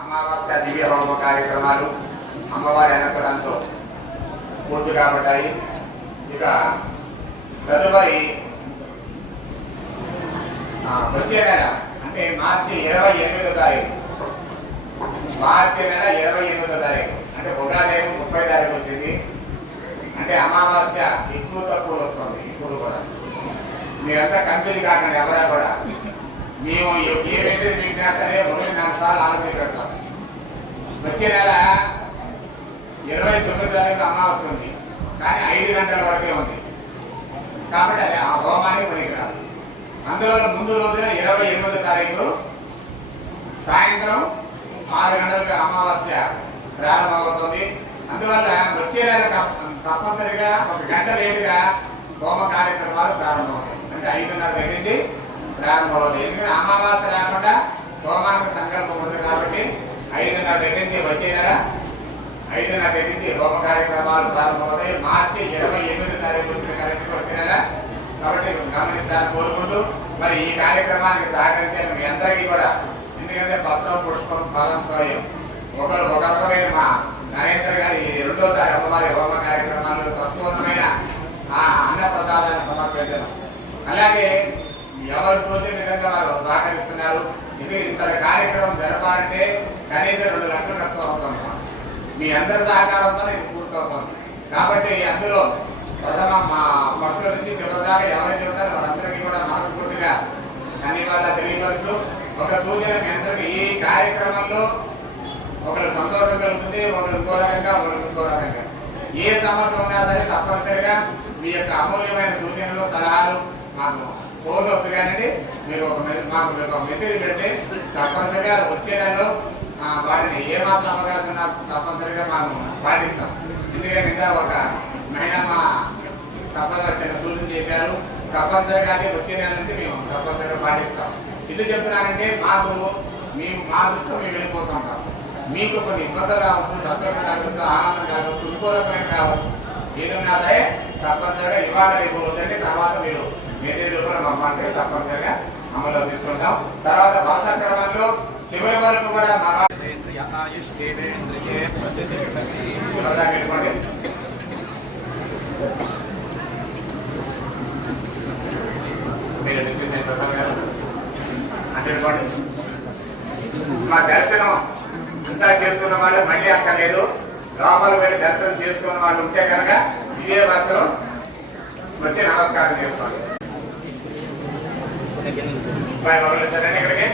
అమావాస్య దివ్య హోమ కార్యక్రమాలు అమ్మవారి అనుగ్రహంతో పూర్తి కాబట్టాయి. ఇక తదుపరి వచ్చే నెల అంటే మార్చి 28వ తారీఖు, మార్చి నెల 28వ తారీఖు అంటే ఉగాది 30 తారీఖు వచ్చింది. అంటే అమావాస్య ఎక్కువ తక్కువ వస్తుంది. ఇప్పుడు కూడా మీరంతా కన్ఫ్యూజ్ కాకండి. ఎవరా కూడా మేము ఏమైతే పెట్టినా సరే 3-4 సార్లు ఆలోచన పెడతాం. వచ్చే నెల 29వ తారీఖు అమావాస్య ఉంది, కానీ 5 గంటల వరకే ఉంది. కాబట్టి అది ఆ హోమానికి పనికిరాదు. అందులో ముందు రోజున 28వ తారీఖు సాయంత్రం 6 గంటలకు అమావాస్య ప్రారంభమవుతుంది. అందువల్ల వచ్చే నెల తప్పనిసరిగా 1 గంట లేటుగా హోమ కార్యక్రమాలు ప్రారంభమవుతాయి. అంటే 5:30 దగ్గర నుంచి ప్రారంభమవుతాయి. ఎందుకంటే అమావాస్య లేకుండా హోమానికి సంకల్పం ఉండదు కాబట్టి 5:30 దగ్గర నుంచి వచ్చే నెల 5:30 దగ్గర నుంచి హోమ కార్యక్రమాలు ప్రారంభమవుతాయి. మార్చి 28వ తారీఖు వచ్చిన కరెక్ట్గా వచ్చే నెల కాబట్టి గమనిస్తారని కోరుకుంటూ మరి ఈ కార్యక్రమానికి సహకరించే మీ అందరికీ కూడా, ఎందుకంటే పత్రం పుష్పం ఫలంతో ఒక రకమైన మా నరేంద్ర గారి 2వసారి అమ్మవారి హోమ కార్యక్రమాలు సంపూర్ణమైన అన్న ప్రసాదాన్ని సమర్పించడం. అలాగే ఎవరు తోచిన విధంగా వారు సహకరిస్తున్నారు. ఇది ఇంత కార్యక్రమం జరపాలంటే కనీసం 2 లక్షలు ఖర్చు అవుతుంది. మీ అందరి సహకారంతో ఇది పూర్తవుతుంది. కాబట్టి అందులో ప్రథమ మా భక్తుల నుంచి చివరి దాకా ఎవరైతే ఉంటారో వారందరికీ కూడా మనస్ఫూర్తిగా ధన్యవాదాలు తెలియపరుస్తూ ఒక సూచన మీ అందరికీ, ఈ కార్యక్రమంలో ఒకరు సంతోషం కలుగుతుంది, ఒకరు ఇంకో రకంగా, ఒకరు ఇంకో రకంగా. ఏ సమస్య ఉన్నా సరే తప్పనిసరిగా మీ యొక్క అమూల్యమైన సూచనలు సలహాలు మాకు ఫోన్ అవుతుంది. కానీ మీరు మాకు ఒక మెసేజ్ పెడితే తప్పనిసరిగా వచ్చే నెలలో వాటిని ఏమాత్రం అవకాశం ఉన్నా తప్పనిసరిగా మనం పాటిస్తాం. ఎందుకంటే ఇంకా ఒక మేడం తప్పనిసరిగా చిన్న సూచన చేశారు. తప్పనిసరిగా వచ్చే నెల నుంచి మేము తప్పనిసరిగా పాటిస్తాం. ఇది చెప్తున్నానంటే మాకు మా దృష్టిలో మేము వెళ్ళిపోతుంటాం. మీకు కొన్ని ఇబ్బందులు కావచ్చు, సంతోషం కావచ్చు, ఆనందం కావచ్చు, ఇంకోరకమైన కావచ్చు, ఏదన్నా సరే తప్పనిసరిగా ఇవాళ రేపు వద్దంటే తర్వాత మీరు మెసేజ్ కూడా పంపండి. తప్పనిసరిగా అమల్లో తీసుకుంటాం. తర్వాత భాషా క్రమంలో చివరి వరకు కూడా వెళ్ళిపోండి. మీరు అంటే మా దర్శనం అంతా చేసుకున్న వాళ్ళు మళ్ళీ అక్కర్లేదు. లోపల వెళ్ళి దర్శనం చేసుకున్న వాళ్ళు ఉంటే కనుక ఇదే బస్సులో వచ్చి నమస్కారం చేసుకోండి. సరే ఇక్కడికి